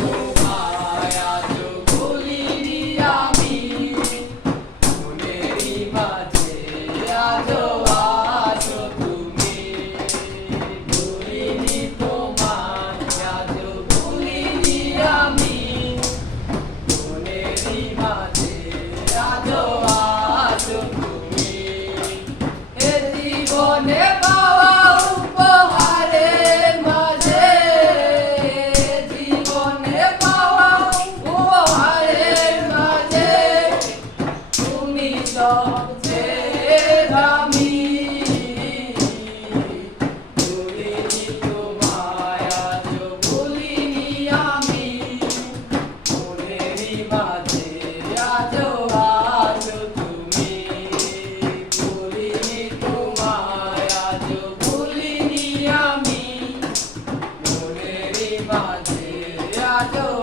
তোমায় আজও ভুলিনি আমি, মনেরই মাঝে আজও আছো তুমি। ভুলিনি তোমায় আজও ভুলিনি আমি, মনেরই মাঝে আজও আছো তুমি। এ জীবনে পাওয়া উপহারের মাঝে, জীবনে পাওয়া উপহারের মাঝে তুমি সবচেয়ে দামি। ভুলিনি তোমায় আজও ভুলিনি আমি, মনেরই মাঝে আজও আছো তুমি। ভুলিনি তোমায় আজও ভুলিনি আমি, মনেরই মাঝে আজও